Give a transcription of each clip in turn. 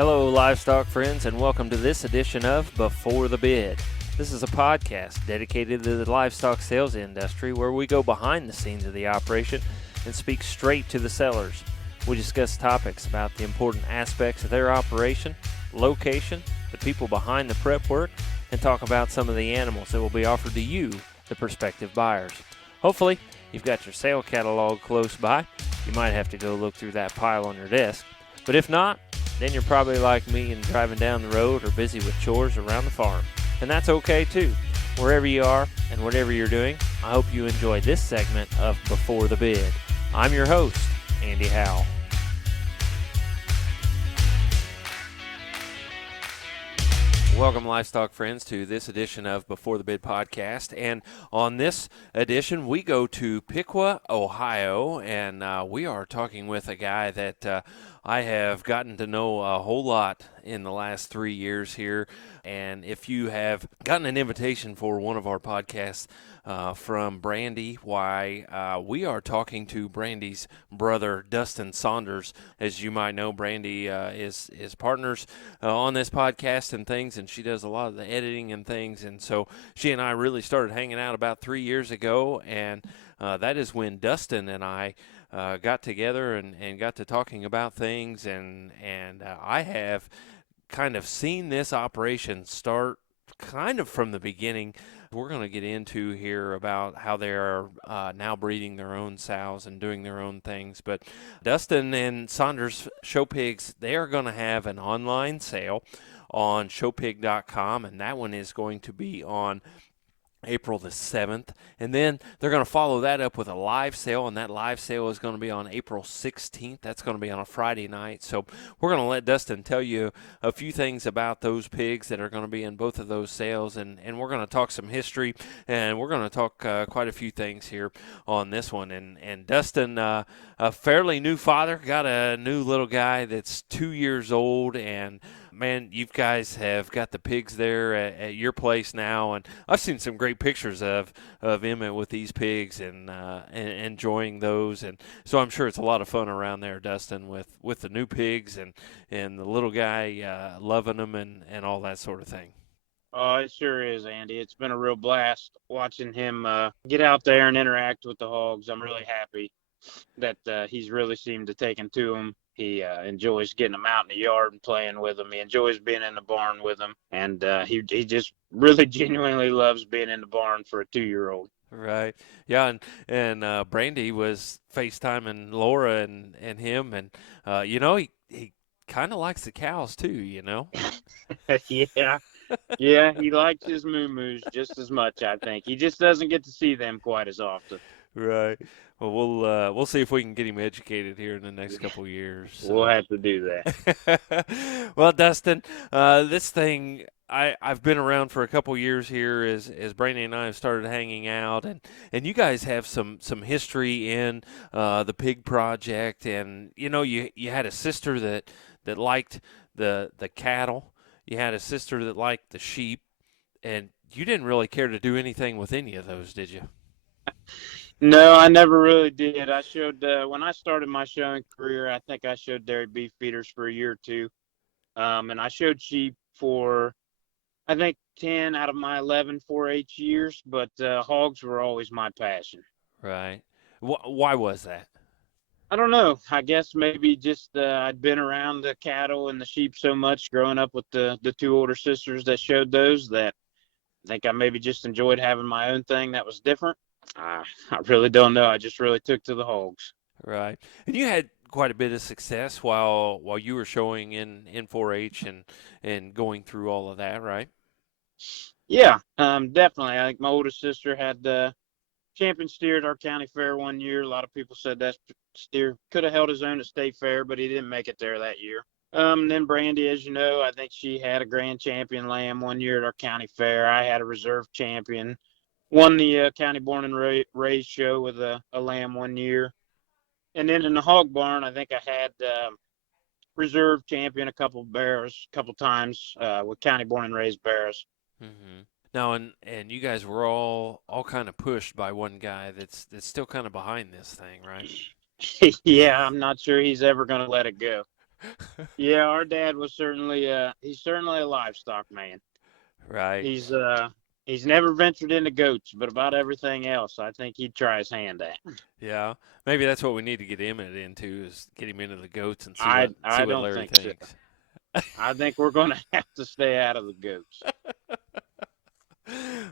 Hello, livestock friends, and welcome to this edition of Before the Bid. This is a podcast dedicated to the livestock sales industry where we go behind the scenes of the operation and speak straight to the sellers. We discuss topics about the important aspects of their operation, location, the people behind the prep work, and talk about some of the animals that will be offered to you, the prospective buyers. Hopefully, you've got your sale catalog close by. You might have to go look through that pile on your desk. But if not, then you're probably like me and driving down the road or busy with chores around the farm. And that's okay too. Wherever you are and whatever you're doing, I hope you enjoy this segment of Before the Bid. I'm your host, Andy Howell. Welcome, livestock friends, to this edition of Before the Bid podcast. And on this edition, we go to Piqua, Ohio, and we are talking with a guy that I have gotten to know a whole lot in the last 3 years here. And if you have gotten an invitation for one of our podcasts from Brandi, why we are talking to Brandi's brother, Dustin Saunders. As you might know, Brandi is partners on this podcast and things, and she does a lot of the editing and things. And so she and I really started hanging out about 3 years ago, and that is when Dustin and I got together and got to talking about things, and I have kind of seen this operation start kind of from the beginning. We're going to get into here about how they are now breeding their own sows and doing their own things. But Dustin and Saunders Showpigs, they are going to have an online sale on showpig.com, and that one is going to be on April the 7th, and then they're going to follow that up with a live sale, and that live sale is going to be on April 16th. That's going to be on a Friday night. So we're going to let Dustin tell you a few things about those pigs that are going to be in both of those sales, and we're going to talk some history, and we're going to talk quite a few things here on this one. And Dustin, a fairly new father, got a new little guy that's 2 years old, and man, you guys have got the pigs there at your place now, and I've seen some great pictures of Emmett with these pigs and enjoying those, and so I'm sure it's a lot of fun around there, Dustin, with the new pigs and the little guy loving them and all that sort of thing. Oh, it sure is, Andy. It's been a real blast watching him get out there and interact with the hogs. I'm really happy that he's really seemed to take to them. He enjoys getting them out in the yard and playing with them. He enjoys being in the barn with them, and he just really genuinely loves being in the barn for a 2-year-old. Right. Yeah, and Brandi was FaceTiming Laura and him, and he kind of likes the cows too, Yeah. Yeah, he likes his moo-moos just as much, I think. He just doesn't get to see them quite as often. Right. Well, we'll see if we can get him educated here in the next couple of years. So. We'll have to do that. Well, Dustin, this thing I've been around for a couple of years here as Brandi and I have started hanging out, and you guys have some history in the pig project, and you had a sister that liked the cattle, you had a sister that liked the sheep, and you didn't really care to do anything with any of those, did you? No, I never really did. I showed when I started my showing career, I think I showed dairy beef feeders for a year or two, and I showed sheep for I think 10 out of my 11 4-H years, but hogs were always my passion. Right. Why was that? I don't know. I guess maybe just I'd been around the cattle and the sheep so much growing up with the two older sisters that showed those, that I think I maybe just enjoyed having my own thing that was different. I really don't know. I just really took to the hogs. Right. And you had quite a bit of success while you were showing in 4-H and going through all of that, right? Yeah, definitely. I think my oldest sister had champion steer at our county fair one year. A lot of people said that steer could have held his own at state fair, but he didn't make it there that year. Then Brandi, as you know, I think she had a grand champion lamb one year at our county fair. I had a reserve champion. Won the county born and raised show with a lamb one year. And then in the hog barn, I think I had reserve champion a couple times with county born and raised bears. Mm-hmm. Now, and you guys were all kind of pushed by one guy that's still kind of behind this thing, right? Yeah, I'm not sure he's ever going to let it go. Yeah, our dad was he's certainly a livestock man. Right. He's he's never ventured into goats, but about everything else, I think he'd try his hand at. Yeah. Maybe that's what we need to get him into is get him into the goats and see I what don't Larry think so. thinks. I think we're going to have to stay out of the goats.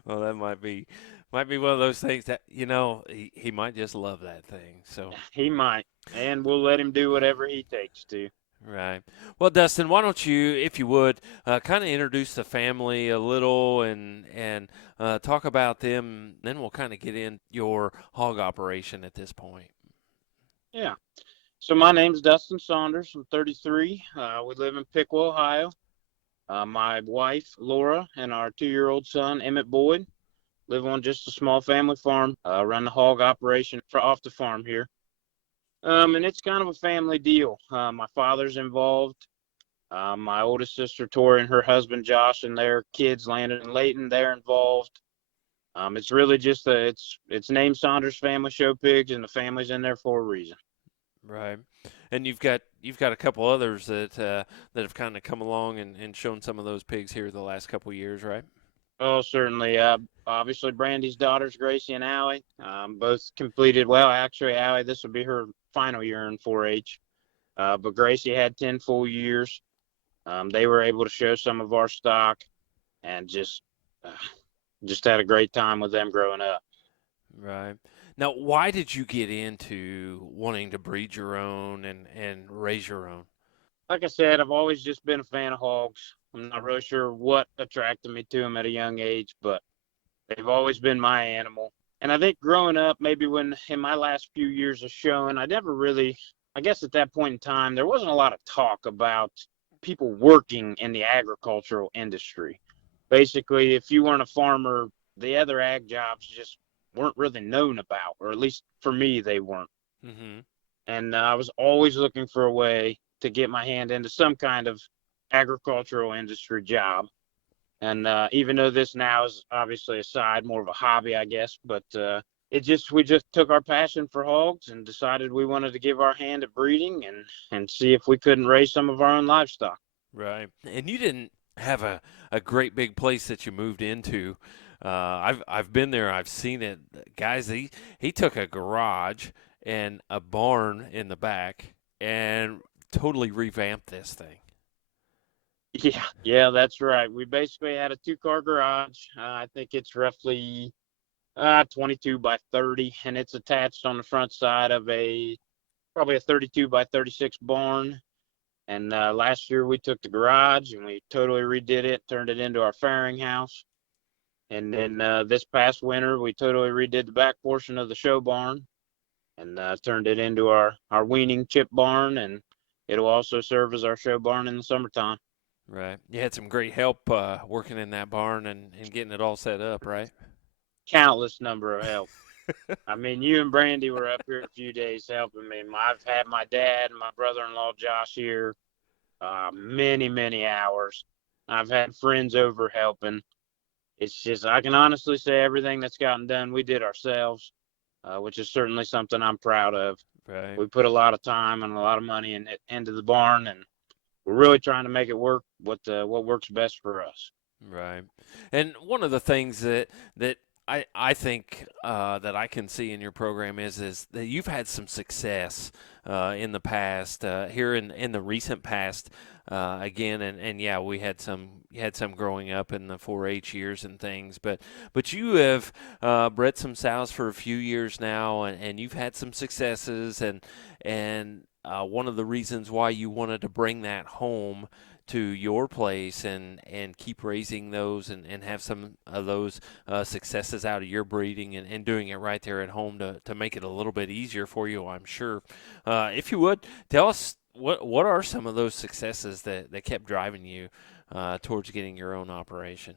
Well, that might be one of those things that he might just love that thing. So He might, and we'll let him do whatever he takes to. right. Well, Dustin, why don't you, if you would, kind of introduce the family a little and talk about them. Then we'll kind of get in your hog operation at this point. Yeah. So my name's Dustin Saunders. I'm 33. We live in Piqua, Ohio. My wife, Laura, and our 2-year-old son, Emmett Boyd, live on just a small family farm. Run the hog operation off the farm here. And it's kind of a family deal. My father's involved. My oldest sister, Tori, and her husband, Josh, and their kids, Landon and Layton, they're involved. It's really just it's named Saunders Family Showpigs, and the family's in there for a reason. Right. And you've got a couple others that have kind of come along and shown some of those pigs here the last couple of years, right? Oh, certainly. Obviously, Brandi's daughters, Gracie and Allie, both completed well. Actually, Allie, this will be her final year in 4-H. But Gracie had 10 full years. They were able to show some of our stock and just had a great time with them growing up. Right. Now, why did you get into wanting to breed your own and raise your own? Like I said, I've always just been a fan of hogs. I'm not really sure what attracted me to them at a young age, but they've always been my animal. And I think growing up, maybe when in my last few years of showing, I never really, I guess at that point in time, there wasn't a lot of talk about people working in the agricultural industry. Basically, if you weren't a farmer, the other ag jobs just weren't really known about, or at least for me, they weren't. Mm-hmm. And I was always looking for a way to get my hand into some kind of agricultural industry job. And even though this now is obviously a side, more of a hobby, I guess, but we just took our passion for hogs and decided we wanted to give our hand at breeding and see if we couldn't raise some of our own livestock. Right. And you didn't have a great big place that you moved into. I've been there. I've seen it, guys. He took a garage and a barn in the back and totally revamped this thing. Yeah, that's right. We basically had a 2-car garage. I think it's roughly 22 by 30, and it's attached on the front side of probably a 32 by 36 barn. And last year we took the garage and we totally redid it, turned it into our farrowing house. And then this past winter we totally redid the back portion of the show barn and turned it into our weaning chip barn. And it'll also serve as our show barn in the summertime. Right. You had some great help working in that barn and getting it all set up, right? Countless number of help. I mean, you and Brandi were up here a few days helping me. I've had my dad and my brother-in-law Josh here many, many hours. I've had friends over helping. It's just, I can honestly say everything that's gotten done, we did ourselves, which is certainly something I'm proud of. Right. We put a lot of time and a lot of money into the barn, and we're really trying to make it work what works best for us. Right. And one of the things that I think that I can see in your program is that you've had some success in the past here in the recent past again and yeah we had some you had some growing up in the 4-H years and things but you have bred some sows for a few years now and you've had some successes and one of the reasons why you wanted to bring that home to your place and keep raising those and have some of those successes out of your breeding and doing it right there at home to make it a little bit easier for you, I'm sure. If you would, tell us what are some of those successes that kept driving you towards getting your own operation?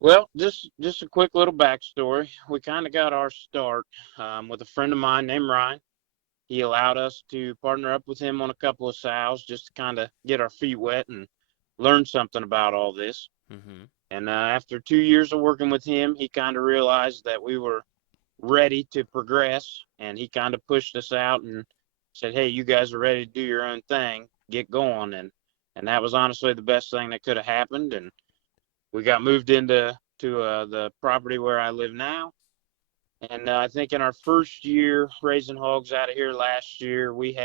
Well, just a quick little backstory. We kind of got our start with a friend of mine named Ryan. He allowed us to partner up with him on a couple of sows just to kind of get our feet wet and learn something about all this. Mm-hmm. And after 2 years of working with him, he kind of realized that we were ready to progress, and he kind of pushed us out and said, "Hey, you guys are ready to do your own thing. get going. And that was honestly the best thing that could have happened. And we got moved into the property where I live now. And I think in our first year raising hogs out of here last year, we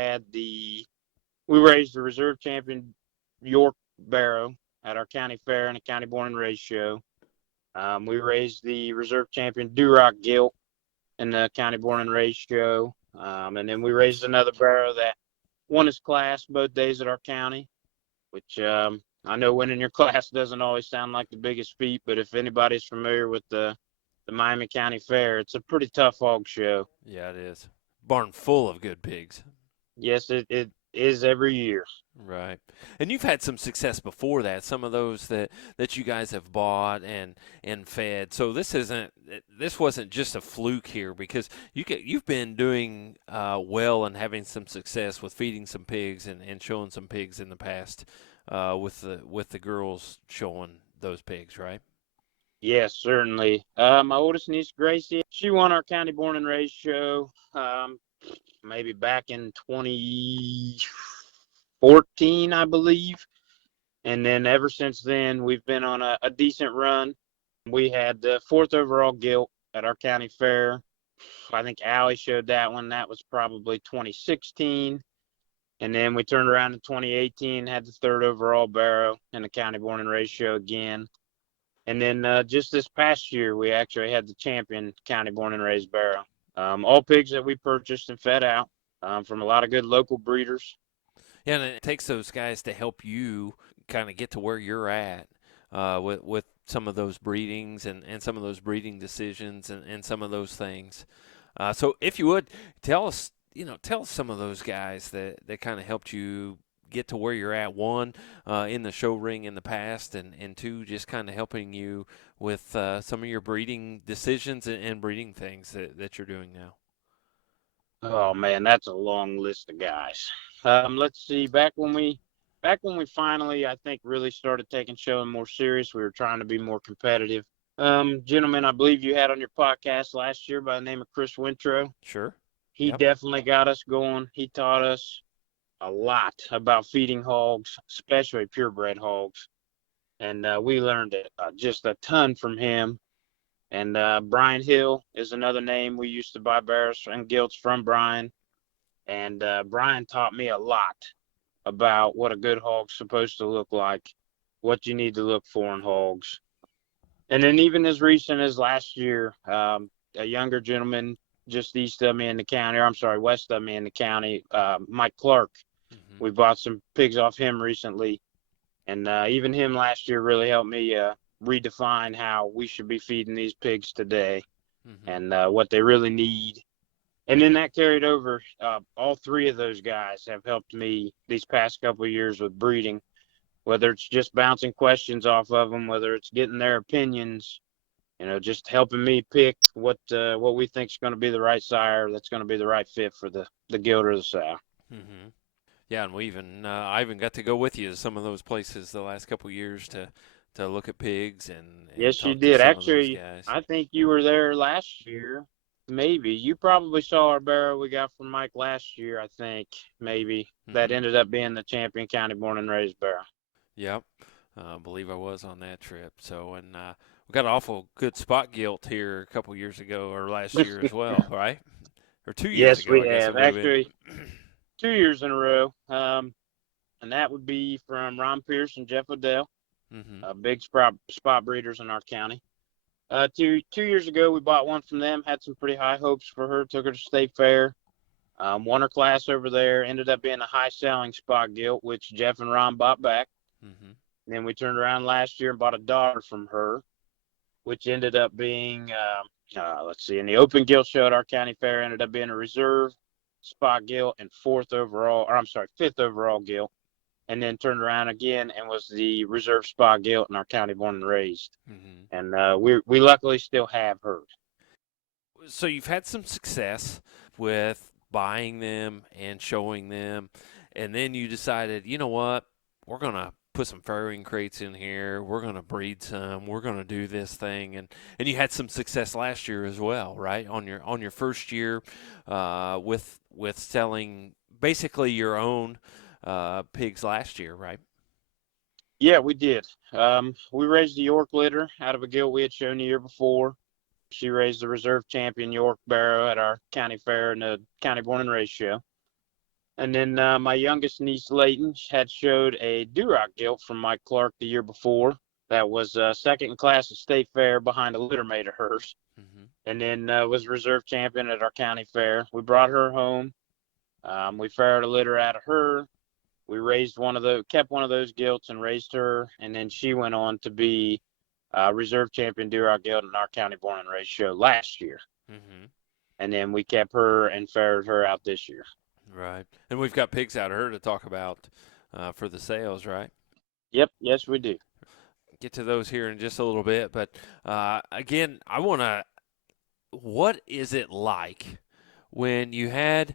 raised the reserve champion York Barrow at our county fair and a county born and raised show. We raised the reserve champion Duroc Gilt in the county born and raised show. And then we raised another barrow that won his class both days at our county, which I know winning your class doesn't always sound like the biggest feat, but if anybody's familiar with the Miami County Fair, it's a pretty tough hog show. Yeah, it is. Barn full of good pigs. Yes, it is every year. Right. And you've had some success before that, some of those that you guys have bought and fed. So this wasn't just a fluke here, because you've been doing well and having some success with feeding some pigs and showing some pigs in the past, with the girls showing those pigs, right? Yes, certainly. My oldest niece, Gracie, she won our county born and raised show maybe back in 2014, I believe. And then ever since then, we've been on a decent run. We had the fourth overall gilt at our county fair. I think Allie showed that one. That was probably 2016. And then we turned around in 2018, had the third overall barrow in the county born and raised show again. And then just this past year, we actually had the champion county born and raised barrow. All pigs that we purchased and fed out from a lot of good local breeders. Yeah, and it takes those guys to help you kind of get to where you're at, with some of those breedings and some of those breeding decisions and some of those things. So if you would tell us, tell us some of those guys that kind of helped you get to where you're at. One, in the show ring in the past, and two, just kind of helping you with some of your breeding decisions and breeding things that you're doing now. Oh man, that's a long list of guys. Let's see. Back when we finally, I think, really started taking showing more serious, we were trying to be more competitive. Gentleman, I believe you had on your podcast last year by the name of Chris Wintrow. Sure. He Yep. definitely got us going. He taught us a lot about feeding hogs, especially purebred hogs, and we learned just a ton from him. And Brian Hill is another name. We used to buy barrows and gilts from Brian. And Brian taught me a lot about what a good hog's supposed to look like, what you need to look for in hogs. And then even as recent as last year, a younger gentleman just east of me in the county, or I'm sorry, west of me in the county, Mike Clark. Mm-hmm. We bought some pigs off him recently. And even him last year really helped me redefine how we should be feeding these pigs today, Mm-hmm. and what they really need. And then that carried over. All three of those guys have helped me these past couple of years with breeding, whether it's just bouncing questions off of them, whether it's getting their opinions, just helping me pick what we think is going to be the right sire that's going to be the right fit for the gilt or the sow. Mm-hmm. Yeah, and I even got to go with you to some of those places the last couple of years to look at pigs and Yes, you talk to did. some of those Actually, guys. I think you were there last year. Maybe you probably saw our barrow we got from Mike last year. I think maybe that Mm-hmm. ended up being the champion county born and raised barrow. Yep, I believe I was on that trip. So, and we got an awful good spot gilt here a couple years ago, or last year as well, right? Or 2 years Yes, ago, we I guess it have would have been. actually 2 years in a row, and that would be from Ron Pierce and Jeff Odell, Mm-hmm. big spot breeders in our county. Two years ago, we bought one from them. Had some pretty high hopes for her. Took her to state fair. Won her class over there. Ended up being a high selling spot gilt, which Jeff and Ron bought back. Mm-hmm. And then we turned around last year and bought a daughter from her, which ended up being, let's see, in the open gilt show at our county fair, ended up being a reserve spot gilt and fifth overall gilt. And then turned around again and was the reserve spot gilt in our county born and raised. Mm-hmm. And we luckily still have her. So you've had some success with buying them and showing them, and then you decided, you know what, we're gonna put some farrowing crates in here. We're gonna breed some. We're gonna do this thing, and you had some success last year as well, right? On your first year, with selling basically your own pigs last year, right? Yeah, we did. We raised the York litter out of a gilt we had shown the year before. She raised the reserve champion York Barrow at our county fair in the county born and raised show. And then my youngest niece Layton had showed a Duroc gilt from Mike Clark the year before. That was second in class at state fair behind a litter mate of hers. Mm-hmm. And then was reserve champion at our county fair. We brought her home. We ferreted a litter out of her. We raised kept one of those gilts and raised her. And then she went on to be reserve champion Duroc gilt in our county born and raised show last year. Mm-hmm. And then we kept her and ferreted her out this year. Right. And we've got pigs out of her to talk about for the sales, right? Yep. Yes, we do. Get to those here in just a little bit. But again, what is it like when you had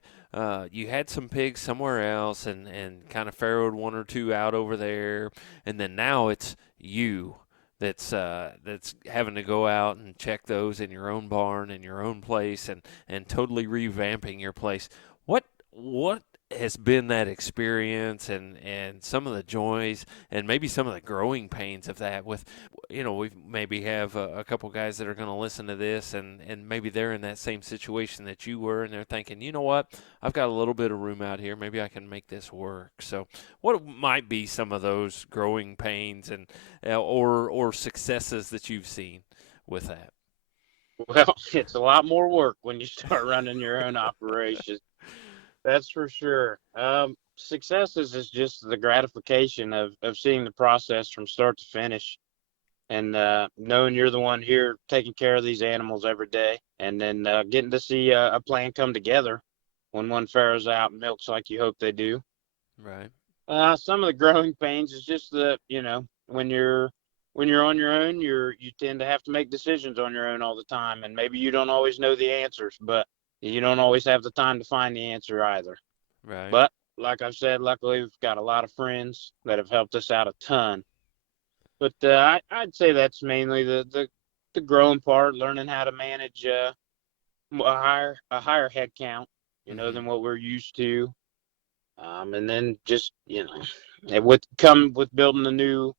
some pigs somewhere else and kind of farrowed one or two out over there, and then now it's you that's having to go out and check those in your own barn in your own place and totally revamping your place. What has been that experience and some of the joys and maybe some of the growing pains of that with we maybe have a couple guys that are going to listen to this and maybe they're in that same situation that you were and they're thinking, you know what, I've got a little bit of room out here, maybe I can make this work. So what might be some of those growing pains and or successes that you've seen with that? Well, it's a lot more work when you start running your own operation. That's for sure. Successes is just the gratification of seeing the process from start to finish and knowing you're the one here taking care of these animals every day and then getting to see a plan come together when one farrows out and milks like you hope they do. Right. Some of the growing pains is just that, when you're on your own, you tend to have to make decisions on your own all the time. And maybe you don't always know the answers, but you don't always have the time to find the answer either. Right. But like I've said, luckily we've got a lot of friends that have helped us out a ton. But I'd say that's mainly the growing part, learning how to manage a higher head count, Mm-hmm. than what we're used to. And then just with building the new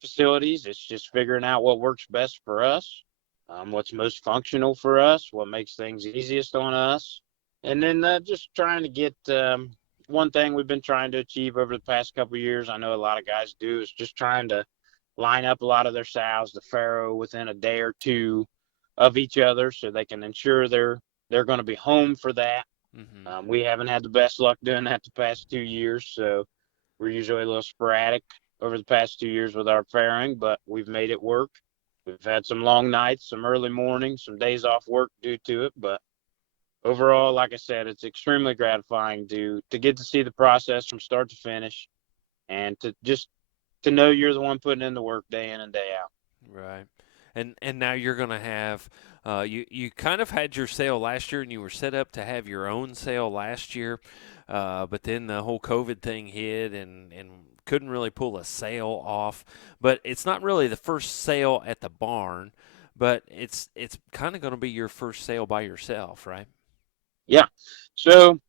facilities, it's just figuring out what works best for us, what's most functional for us, what makes things easiest on us, and then just trying to get one thing we've been trying to achieve over the past couple of years. I know a lot of guys do is just trying to line up a lot of their sows to farrow within a day or two of each other, so they can ensure they're going to be home for that. Mm-hmm. We haven't had the best luck doing that the past 2 years, so we're usually a little sporadic over the past 2 years with our farrowing, but we've made it work. We've had some long nights, some early mornings, some days off work due to it, but overall, like I said, it's extremely gratifying to get to see the process from start to finish, and to know you're the one putting in the work day in and day out. Right. And now you're going to have you kind of had your sale last year and you were set up to have your own sale last year, but then the whole COVID thing hit and couldn't really pull a sale off. But it's not really the first sale at the barn, but it's kind of going to be your first sale by yourself, right? Yeah. So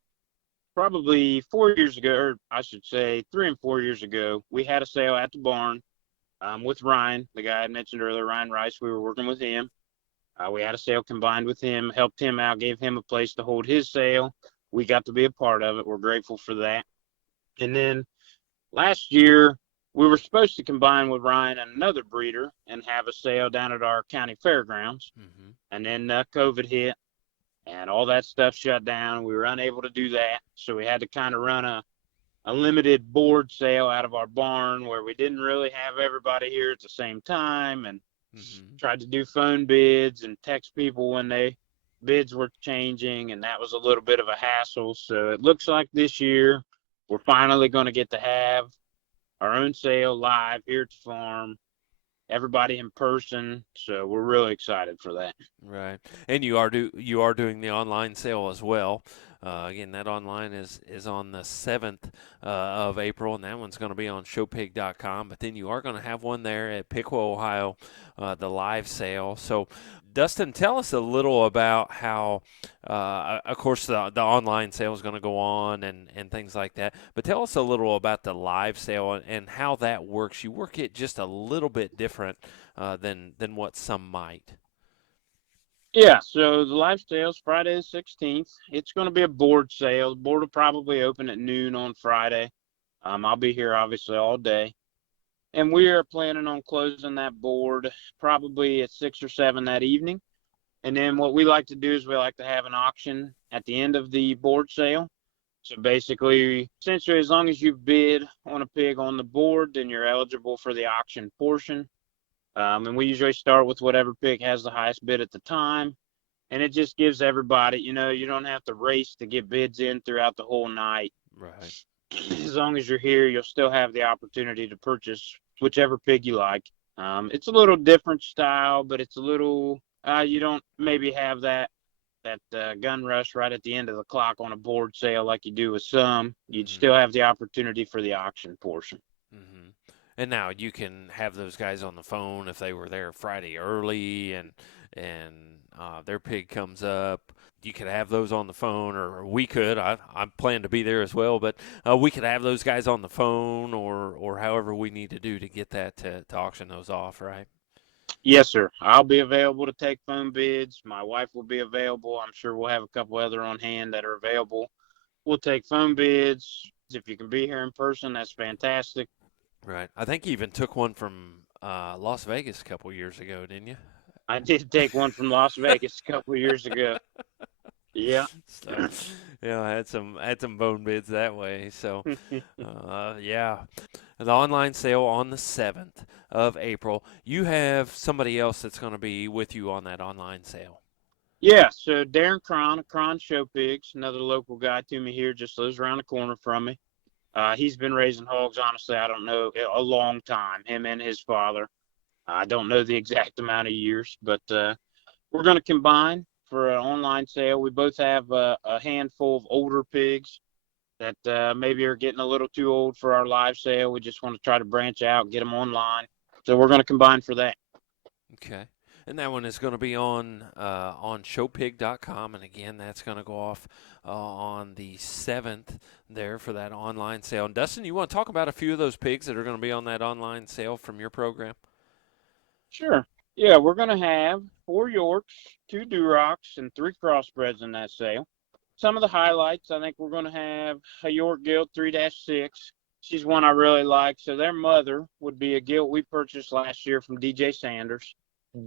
probably 4 years ago, or I should say 3 and 4 years ago, we had a sale at the barn with Ryan, the guy I mentioned earlier, Ryan Rice. We were working with him. We had a sale combined with him, helped him out, gave him a place to hold his sale. We got to be a part of it. We're grateful for that. And then last year, we were supposed to combine with Ryan and another breeder and have a sale down at our county fairgrounds. Mm-hmm. And then COVID hit and all that stuff shut down. We were unable to do that. So we had to kind of run a limited board sale out of our barn where we didn't really have everybody here at the same time, and Mm-hmm. tried to do phone bids and text people when bids were changing, and that was a little bit of a hassle. So it looks like this year we're finally going to get to have our own sale live here at the farm, everybody in person. So we're really excited for that. Right, and you are doing the online sale as well. Again, that online is on the 7th of April, and that one's going to be on showpig.com. But then you are going to have one there at Piqua, Ohio, the live sale. So Dustin, tell us a little about how, of course, the online sale is going to go on and things like that. But tell us a little about the live sale and how that works. You work it just a little bit different than what some might. Yeah, so the live sale's Friday the 16th. It's going to be a board sale. The board will probably open at noon on Friday. I'll be here obviously all day. And we are planning on closing that board probably at 6 or 7 that evening. And then what we like to do is we like to have an auction at the end of the board sale. So basically, essentially, as long as you bid on a pig on the board, then you're eligible for the auction portion. And we usually start with whatever pig has the highest bid at the time. And it just gives everybody, you don't have to race to get bids in throughout the whole night. Right. As long as you're here, you'll still have the opportunity to purchase whichever pig you like. It's a little different style, but it's a little, you don't maybe have that gun rush right at the end of the clock on a board sale like you do with some. You'd still have the opportunity for the auction portion. Mm-hmm. And now you can have those guys on the phone if they were there Friday early and their pig comes up. You could have those on the phone, or we could. I plan to be there as well, but we could have those guys on the phone, or however we need to do to get that to auction those off, right? Yes, sir. I'll be available to take phone bids. My wife will be available. I'm sure we'll have a couple other on hand that are available. We'll take phone bids. If you can be here in person, that's fantastic. Right. I think you even took one from Las Vegas a couple years ago, didn't you? I did take one from Las Vegas a couple of years ago. Yeah. So, I had some bone bids that way. So, yeah, the online sale on the 7th of April. You have somebody else that's going to be with you on that online sale. Yeah, so Darren Cron of Cron Showpigs, another local guy to me here, just lives around the corner from me. He's been raising hogs, honestly, I don't know, a long time, him and his father. I don't know the exact amount of years, but we're going to combine for an online sale. We both have a handful of older pigs that maybe are getting a little too old for our live sale. We just want to try to branch out, get them online. So we're going to combine for that. Okay. And that one is going to be on showpig.com. And again, that's going to go off on the 7th there for that online sale. And Dustin, you want to talk about a few of those pigs that are going to be on that online sale from your program? Sure. Yeah, we're going to have 4 Yorks, 2 Durocs, and 3 crossbreds in that sale. Some of the highlights, I think we're going to have a York Gilt 3-6. She's one I really like. So their mother would be a gilt we purchased last year from DJ Sanders.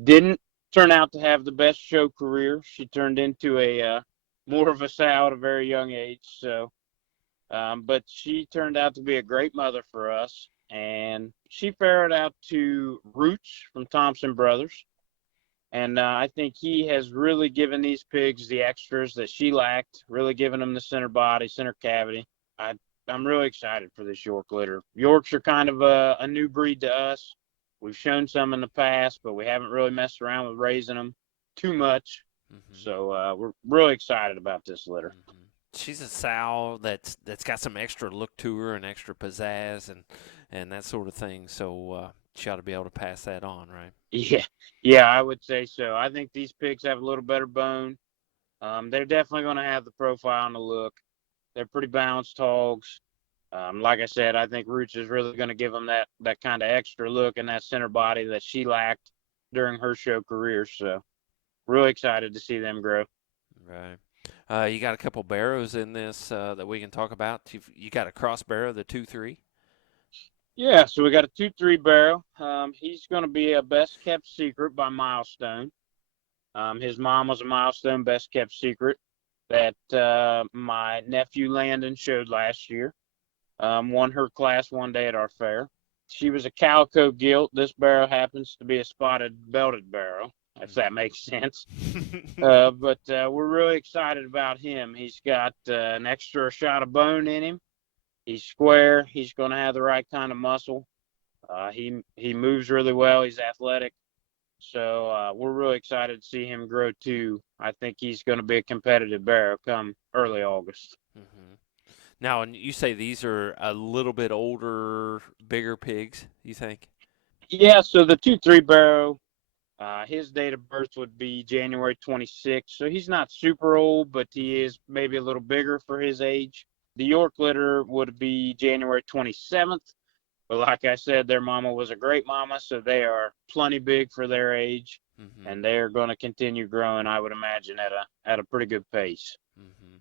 Didn't turn out to have the best show career. She turned into a more of a sow at a very young age. So, but she turned out to be a great mother for us. And she ferreted out to Roots from Thompson Brothers. And I think he has really given these pigs the extras that she lacked, really given them the center body, center cavity. I'm really excited for this York litter. Yorks are kind of a new breed to us. We've shown some in the past, but we haven't really messed around with raising them too much. Mm-hmm. So we're really excited about this litter. Mm-hmm. She's a sow that's got some extra look to her and extra pizzazz and that sort of thing. So she ought to be able to pass that on, right? Yeah, I would say so. I think these pigs have a little better bone. They're definitely going to have the profile and the look. They're pretty balanced hogs. Like I said, I think Roots is really going to give them that kind of extra look and that center body that she lacked during her show career. So really excited to see them grow. Right. You got a couple barrows in this that we can talk about. You got a cross barrow, the 2-3. Yeah, so we got a 2-3 barrel. He's going to be a best kept secret by Milestone. His mom was a Milestone best kept secret that my nephew Landon showed last year. Won her class one day at our fair. She was a calico gilt. This barrel happens to be a spotted belted barrel, if that makes sense. But we're really excited about him. He's got an extra shot of bone in him. He's square. He's going to have the right kind of muscle. He moves really well. He's athletic. So we're really excited to see him grow too. I think he's going to be a competitive barrel come early August. Mm-hmm. Now, and you say these are a little bit older, bigger pigs, you think? Yeah, so the 2-3 barrel, His date of birth would be January 26th, so he's not super old, but he is maybe a little bigger for his age. The York litter would be January 27th, but like I said, their mama was a great mama, so they are plenty big for their age, Mm-hmm. and they are going to continue growing, I would imagine, at a pretty good pace. Mm-hmm.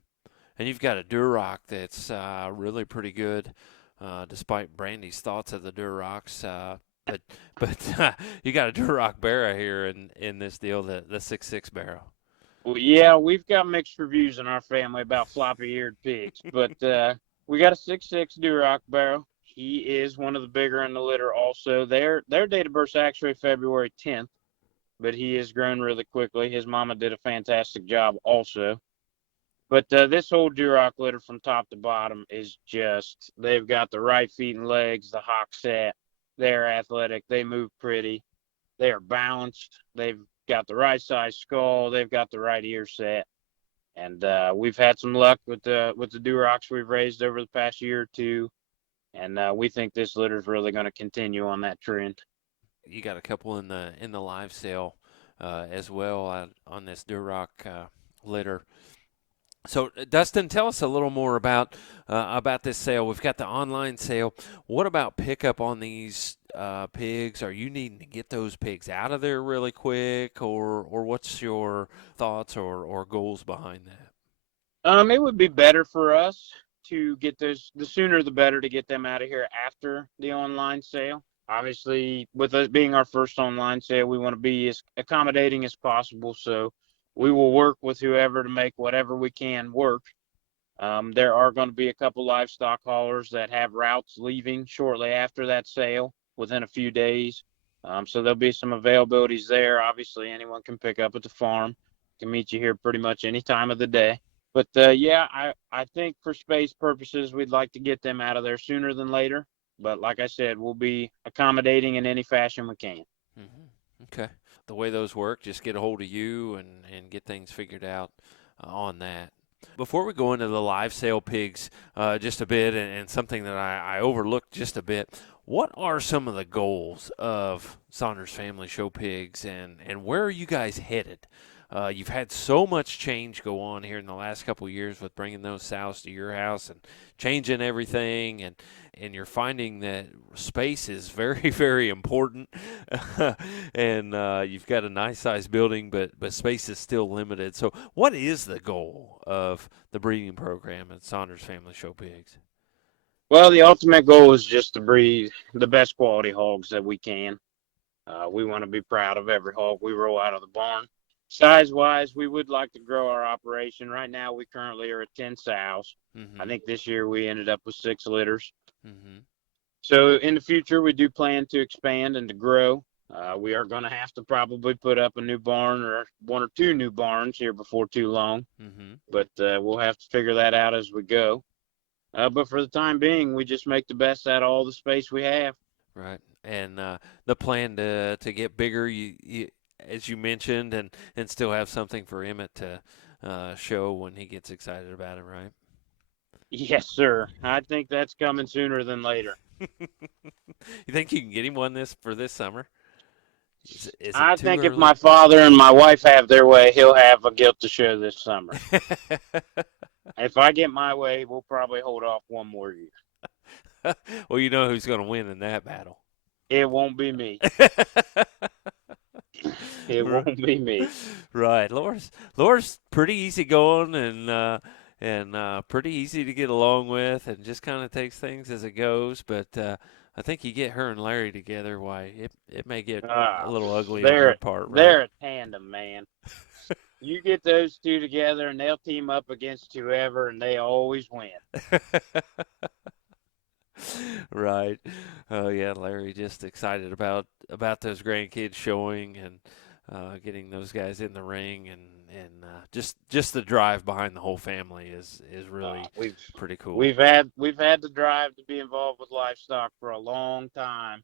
And you've got a Duroc that's really pretty good, despite Brandy's thoughts of the Durocs. But you got a Duroc barrow here in this deal, the 6.6 barrow. Well, yeah, we've got mixed reviews in our family about floppy-eared pigs, but we got a 6.6 Duroc barrel. He is one of the bigger in the litter also. Their date of birth's actually February 10th, but he has grown really quickly. His mama did a fantastic job also. But this whole Duroc litter from top to bottom is just, they've got the right feet and legs, the hock set. They're athletic. They move pretty. They are balanced. They've got the right size skull. They've got the right ear set. And we've had some luck with the Durocs we've raised over the past year or two. And we think this litter is really going to continue on that trend. You got a couple in the live sale as well on this Duroc litter. So, Dustin, tell us a little more about this sale. We've got the online sale. What about pickup on these pigs? Are you needing to get those pigs out of there really quick, or what's your thoughts or goals behind that? It would be better for us to get those, the sooner the better, to get them out of here after the online sale. Obviously, with us being our first online sale, we want to be as accommodating as possible. So we will work with whoever to make whatever we can work. There are going to be a couple livestock haulers that have routes leaving shortly after that sale within a few days. So there'll be some availabilities there. Obviously, anyone can pick up at the farm. Can meet you here pretty much any time of the day. But yeah, I think for space purposes, we'd like to get them out of there sooner than later. But like I said, we'll be accommodating in any fashion we can. Okay. The way those work, just get a hold of you and get things figured out on that. Before we go into the live sale pigs just a bit, and something that I overlooked just a bit, what are some of the goals of Saunders Family Show Pigs, and where are you guys headed? You've had so much change go on here in the last couple of years with bringing those sows to your house and changing everything, and you're finding that space is very, very important. And you've got a nice sized building, but space is still limited. So, what is the goal of the breeding program at Saunders Family Show Pigs? Well, the ultimate goal is just to breed the best quality hogs that we can. We want to be proud of every hog we roll out of the barn. Size wise, we would like to grow our operation. Right now, we currently are at 10 sows. I Mm-hmm. think this year we ended up with 6 litters. Mm-hmm. So in the future, we do plan to expand and to grow. We are going to have to probably put up a new barn or one or two new barns here before too long, Mm-hmm. but we'll have to figure that out as we go. But for the time being, we just make the best out of all the space we have. Right. And the plan to get bigger, as you mentioned, and still have something for Emmett to show when he gets excited about it, right? Yes, sir. I think that's coming sooner than later. You think you can get him one this summer? Is it I too think if my early? father and my wife have their way, he'll have a gilt to show this summer. If I get my way, we'll probably hold off one more year. Well, you know who's going to win in that battle. It won't be me. It won't be me. Right. Laura's pretty easy going and pretty easy to get along with, and just kind of takes things as it goes. But I think you get her and Larry together, why it may get a Uh, little ugly on your they're part, right? they're a tandem, man. You get those two together, and they'll team up against whoever, and they always win. Right. Oh yeah, Larry just excited about those grandkids showing and getting those guys in the ring and just the drive behind the whole family is Uh, really we've pretty cool. we've had the drive to be involved with livestock for a long time,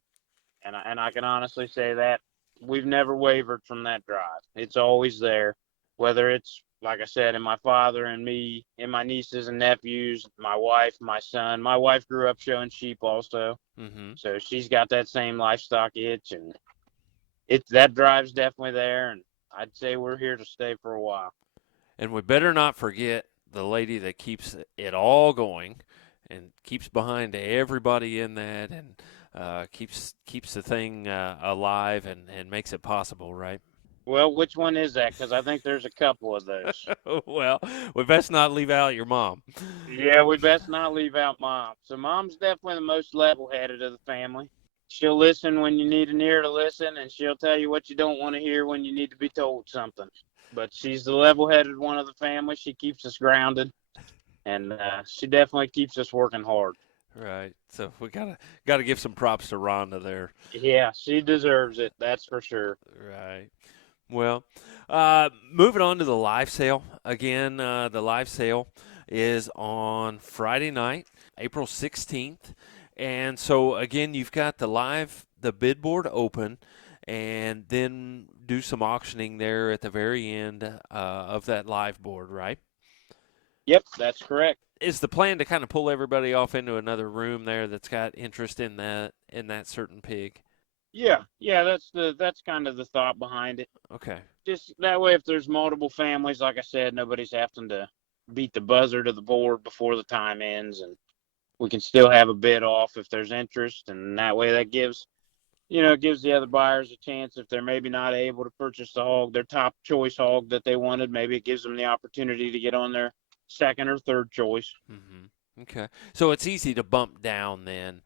and I can honestly say that we've never wavered from that drive. It's always there, whether it's like I said, in my father and me, in my nieces and nephews, my wife, my son. My wife grew up showing sheep also, Mhm. so she's got that same livestock itch, and that drive's definitely there, and I'd say we're here to stay for a while. And we better not forget the lady that keeps it all going and keeps behind everybody in that and keeps the thing alive and makes it possible, right? Well, which one is that? Because I think there's a couple of those. Well, we best not leave out your mom. Yeah, we best not leave out Mom. So Mom's definitely the most level-headed of the family. She'll listen when you need an ear to listen, and she'll tell you what you don't want to hear when you need to be told something. But she's the level-headed one of the family. She keeps us grounded, and she definitely keeps us working hard. Right. So we gotta give some props to Rhonda there. Yeah, she deserves it. That's for sure. Right. Well, moving on to the live sale. Again, the live sale is on Friday night, April 16th. And so, again, you've got the bid board open, and then do some auctioning there at the very end of that live board, right? Yep, that's correct. Is the plan to kind of pull everybody off into another room there that's got interest in that certain pig? Yeah, that's kind of the thought behind it. Okay. Just that way, if there's multiple families, like I said, nobody's having to beat the buzzer to the board before the time ends, and we can still have a bid off if there's interest, and that way that gives the other buyers a chance if they're maybe not able to purchase the hog, their top choice hog that they wanted. Maybe it gives them the opportunity to get on their second or third choice. Okay. So it's easy to bump down then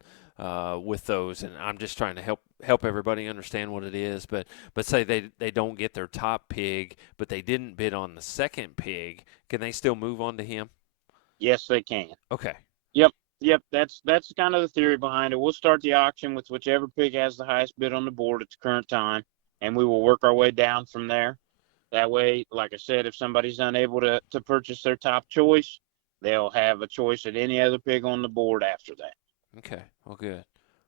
with those, and I'm just trying to help everybody understand what it is. But say they don't get their top pig, but they didn't bid on the second pig, can they still move on to him? Yes, they can. Okay. Yep. Yep, that's kind of the theory behind it. We'll start the auction with whichever pig has the highest bid on the board at the current time, and we will work our way down from there. That way, like I said, if somebody's unable to purchase their top choice, they'll have a choice at any other pig on the board after that. Okay. Well, good.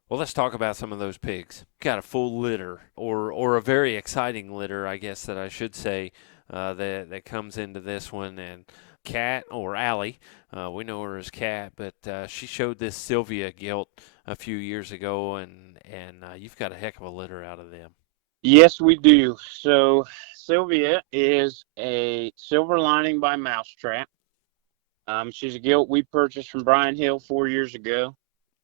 Well, let's talk about some of those pigs. Got a full litter, or a very exciting litter, I guess that I should say, that comes into this one. And Cat or Allie, we know her as Cat, but she showed this Sylvia gilt a few years ago, and you've got a heck of a litter out of them. Yes, we do. So Sylvia is a silver lining by Mousetrap. She's a gilt we purchased from Brian Hill 4 years ago.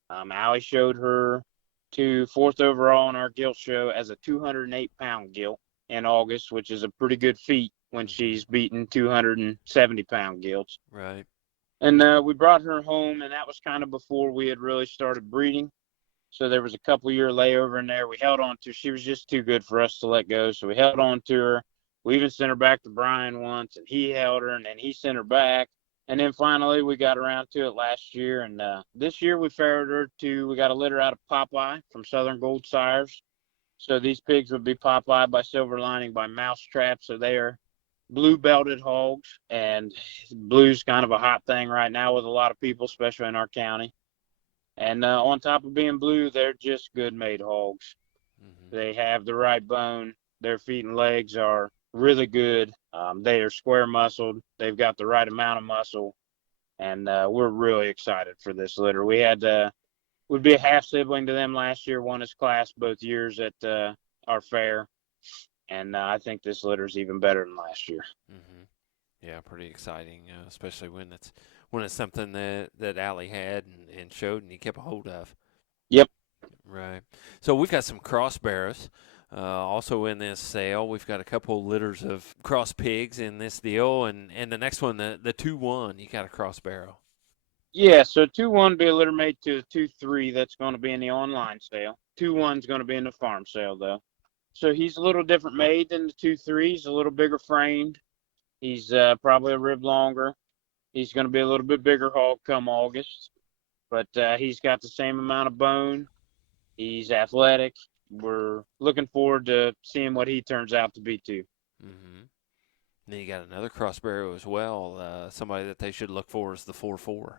Allie showed her to fourth overall in our gilt show as a 208-pound gilt in August, which is a pretty good feat when she's beaten 270-pound gilts. Right. And we brought her home, and that was kind of before we had really started breeding. So there was a couple-year layover in there. We held on to. She was just too good for us to let go, so we held on to her. We even sent her back to Brian once, and he held her, and then he sent her back. And then finally, we got around to it last year. And this year, we we got a litter out of Popeye from Southern Gold Sires. So these pigs would be Popeye by Silver Lining by Mousetrap. So they are blue belted hogs. And blue's kind of a hot thing right now with a lot of people, especially in our county. And on top of being blue, they're just good made hogs. Mm-hmm. They have the right bone. Their feet and legs are really good. They are square muscled. They've got the right amount of muscle, and we're really excited for this litter. We'd be a half sibling to them last year. Won his class both years at our fair, and I think this litter is even better than last year. Mm-hmm. Yeah, pretty exciting, especially when it's something that Allie had and showed and he kept a hold of. Yep. Right. So we've got some cross barrows. Also in this sale, we've got a couple litters of cross pigs in this deal, and the next one, the 2-1, you got a cross barrow. Yeah, so 2-1 be a litter mate to 2-3 that's going to be in the online sale. 2-1's going to be in the farm sale, though. So he's a little different made than the 2-3. He's a little bigger framed. He's probably a rib longer. He's going to be a little bit bigger hog come August, but he's got the same amount of bone. He's athletic. We're looking forward to seeing what he turns out to be, too. Mm-hmm. Then you got another cross barrow as well. Somebody that they should look for is the 4-4.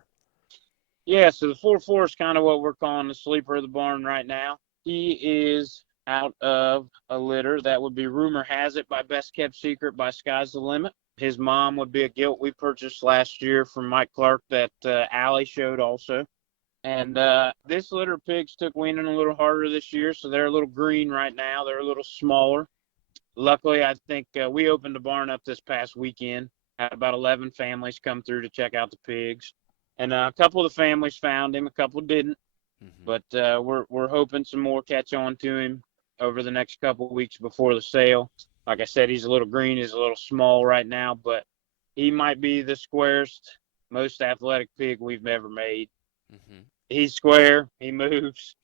Yeah, so the 4-4 is kind of what we're calling the sleeper of the barn right now. He is out of a litter that would be Rumor Has It by Best Kept Secret by Sky's the Limit. His mom would be a gilt we purchased last year from Mike Clark that Allie showed also. And this litter of pigs took weaning a little harder this year, so they're a little green right now. They're a little smaller. Luckily, I think we opened the barn up this past weekend. Had about 11 families come through to check out the pigs, and a couple of the families found him, a couple didn't. Mm-hmm. But we're hoping some more catch on to him over the next couple of weeks before the sale. Like I said, he's a little green, he's a little small right now, but he might be the squarest, most athletic pig we've ever made. Mm-hmm. He's square, he moves,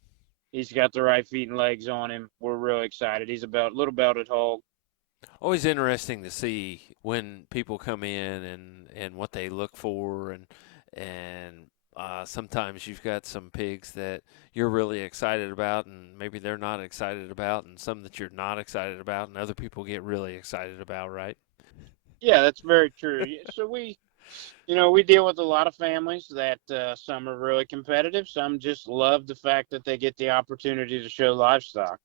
he's got the right feet and legs on him. We're really excited. He's a little belted hog. Always interesting to see when people come in and what they look for and sometimes you've got some pigs that you're really excited about and maybe they're not excited about and some that you're not excited about and other people get really excited about, right? Yeah, that's very true. So we deal with a lot of families that some are really competitive. Some just love the fact that they get the opportunity to show livestock.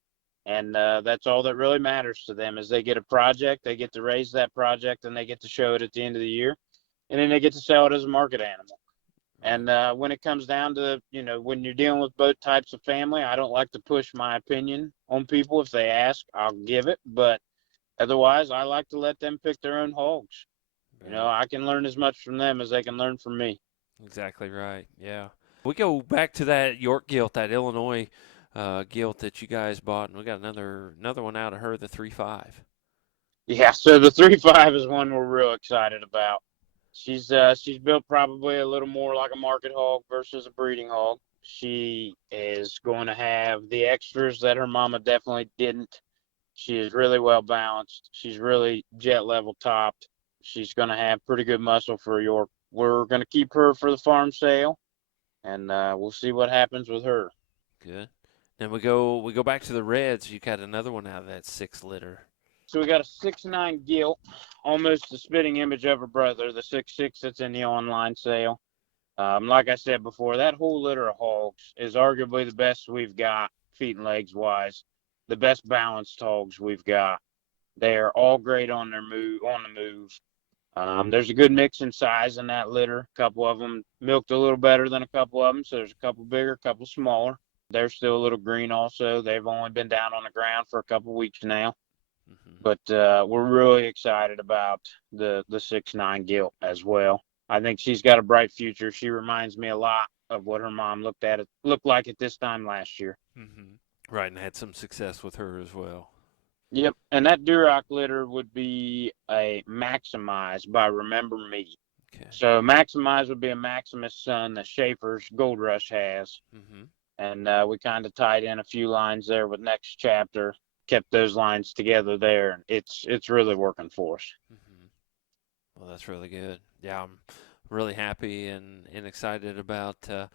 And that's all that really matters to them is they get a project, they get to raise that project, and they get to show it at the end of the year. And then they get to sell it as a market animal. Right. And when it comes down to, when you're dealing with both types of family, I don't like to push my opinion on people. If they ask, I'll give it. But otherwise, I like to let them pick their own hogs. Right. I can learn as much from them as they can learn from me. Exactly right. Yeah. We go back to that York gilt, that Illinois gilt that you guys bought, and we got another one out of her, the 3.5. Yeah, so the 3.5 is one we're real excited about. She's built probably a little more like a market hog versus a breeding hog. She is going to have the extras that her mama definitely didn't. She is really well balanced. She's really jet level topped. She's going to have pretty good muscle for a York. We're going to keep her for the farm sale, and we'll see what happens with her. Good. Then we go back to the reds. You got another one out of that 6 litter. So we got a 6'9" gilt, almost a spitting image of her brother, the 6'6" that's in the online sale. Like I said before, that whole litter of hogs is arguably the best we've got, feet and legs wise. The best balanced hogs we've got. They're all great on the move. There's a good mix in size in that litter. A couple of them milked a little better than a couple of them, so there's a couple bigger, a couple smaller. They're still a little green also. They've only been down on the ground for a couple weeks now. Mm-hmm. But we're really excited about the 6'9" gilt as well. I think she's got a bright future. She reminds me a lot of what her mom looked like at this time last year. Mm-hmm. Right, and had some success with her as well. Yep, and that Duroc litter would be a Maximize by Remember Me. Okay. So Maximize would be a Maximus son that Schaefer's Gold Rush has, Mm-hmm. and we kind of tied in a few lines there with next chapter, kept those lines together there, and it's really working for us. Mm-hmm. Well, that's really good. Yeah, I'm really happy and excited to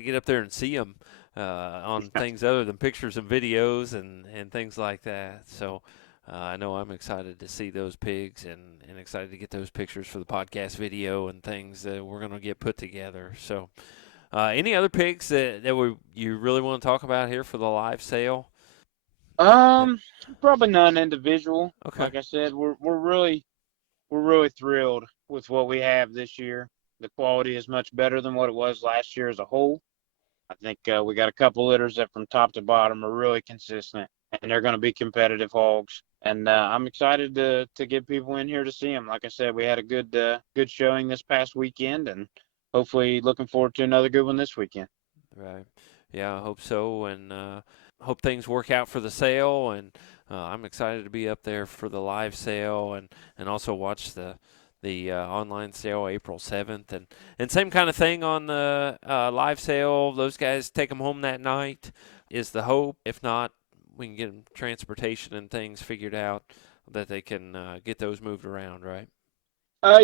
get up there and see them on things other than pictures and videos and things like that. So I know I'm excited to see those pigs and excited to get those pictures for the podcast video and things that we're going to get put together. So any other pigs that you really want to talk about here for the live sale? Um, Probably none individual. Okay. Like I said, we're really thrilled with what we have this year. The quality is much better than what it was last year as a whole. I think we got a couple litters that from top to bottom are really consistent, and they're going to be competitive hogs. And I'm excited to get people in here to see them. Like I said, we had a good showing this past weekend, and hopefully looking forward to another good one this weekend. Right. Yeah, I hope so, and hope things work out for the sale. And I'm excited to be up there for the live sale and also watch the online sale April 7th. And same kind of thing on the live sale. Those guys take them home that night is the hope. If not, we can get them transportation and things figured out that they can get those moved around, right?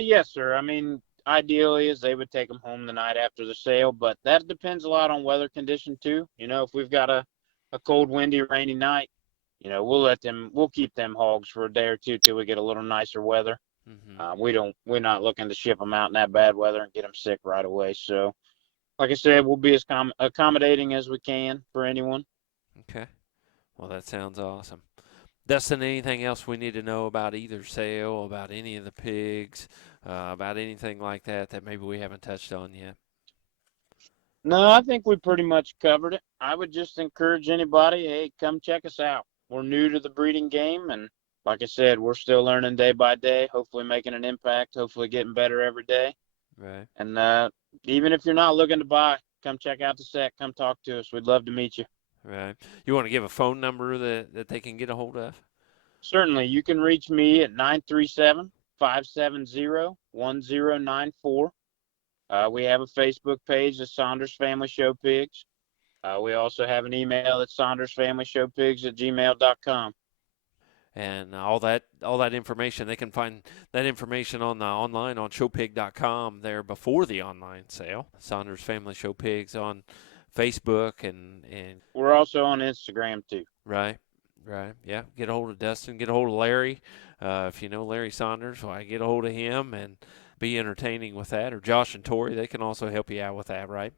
Yes, sir. I mean, ideally is they would take them home the night after the sale, but that depends a lot on weather condition too. If we've got a cold, windy, rainy night, we'll keep them hogs for a day or two till we get a little nicer weather. Mm-hmm. We're not looking to ship them out in that bad weather and get them sick right away. So, like I said, we'll be as accommodating as we can for anyone. Okay. Well, that sounds awesome. Dustin, anything else we need to know about either sale, about any of the pigs, about anything like that that maybe we haven't touched on yet? No, I think we pretty much covered it. I would just encourage anybody, hey, come check us out. We're new to the breeding game, and like I said, we're still learning day by day, hopefully making an impact, hopefully getting better every day. Right. And even if you're not looking to buy, come check out the set. Come talk to us. We'd love to meet you. Right. You want to give a phone number that they can get a hold of? Certainly, you can reach me at 937-570-1094. We have a Facebook page, the Saunders Family Showpigs. We also have an email at saundersfamilyshowpigs@gmail.com. And all that information, they can find that information on the online on showpig.com there before the online sale. Saunders Family Show Pigs on Facebook and We're also on Instagram too. right. Right. Yeah. Get a hold of Dustin. Get a hold of Larry. If you know Larry Saunders, well, get a hold of him and be entertaining with that. Or Josh and Tori, they can also help you out with that, right?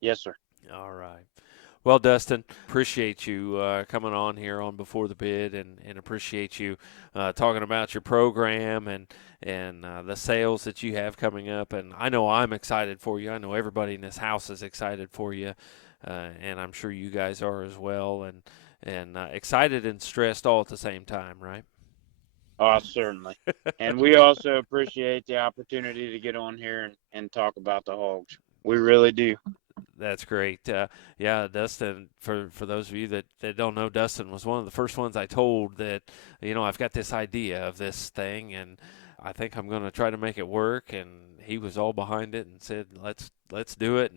Yes, sir. All right. Well, Dustin, appreciate you coming on here on Before the Bid, and appreciate you talking about your program and the sales that you have coming up. And I know I'm excited for you. I know everybody in this house is excited for you, and I'm sure you guys are as well. And excited and stressed all at the same time, right? Oh, certainly. And we also appreciate the opportunity to get on here and talk about the hogs. We really do. That's great. Yeah, Dustin, for those of you that don't know, Dustin was one of the first ones I told that, I've got this idea of this thing, and I think I'm going to try to make it work. And he was all behind it and said, let's do it.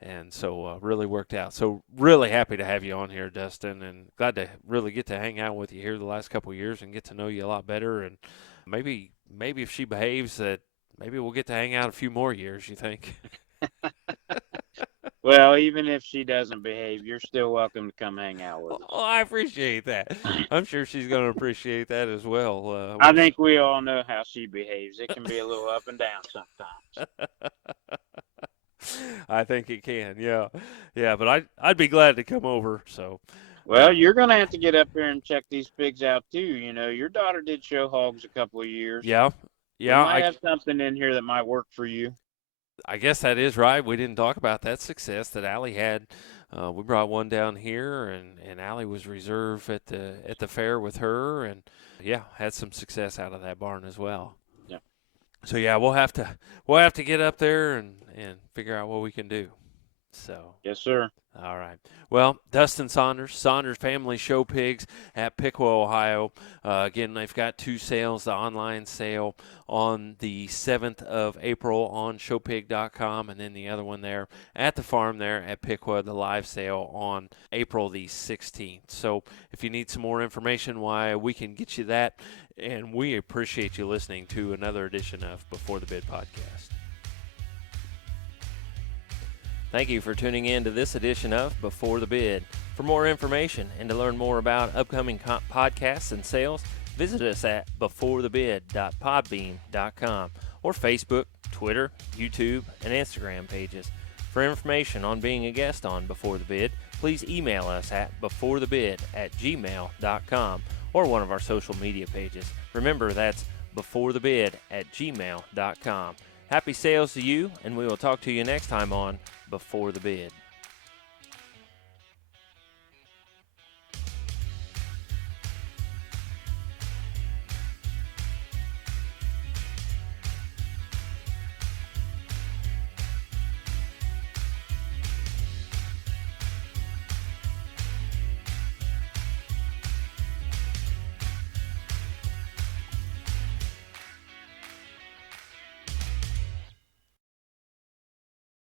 And so really worked out. So really happy to have you on here, Dustin, and glad to really get to hang out with you here the last couple of years and get to know you a lot better. And maybe if she behaves, that maybe we'll get to hang out a few more years, you think? Well, even if she doesn't behave, you're still welcome to come hang out with us. Oh, I appreciate that. I'm sure she's going to appreciate that as well. I think we all know how she behaves. It can be a little up and down sometimes. I think it can, yeah. But I'd be glad to come over. So, well, you're going to have to get up here and check these pigs out too. Your daughter did show hogs a couple of years. Yeah. We might have something in here that might work for you. I guess that is right. We didn't talk about that success that Allie had. We brought one down here, and Allie was reserved at the fair with her, and had some success out of that barn as well. Yeah. So we'll have to get up there and figure out what we can do. So. Yes, sir. All right. Well, Dustin Saunders Family Show Pigs at Piqua, Ohio. Again, they've got two sales, the online sale on the 7th of April on showpig.com, and then the other one there at the farm there at Piqua, the live sale on April the 16th. So if you need some more information, why we can get you that, and we appreciate you listening to another edition of Before the Bid podcast. Thank you for tuning in to this edition of Before the Bid. For more information and to learn more about upcoming podcasts and sales, visit us at beforethebid.podbean.com or Facebook, Twitter, YouTube, and Instagram pages. For information on being a guest on Before the Bid, please email us at beforethebid@gmail.com or one of our social media pages. Remember, that's beforethebid@gmail.com. Happy sales to you, and we will talk to you next time on Before the Bid.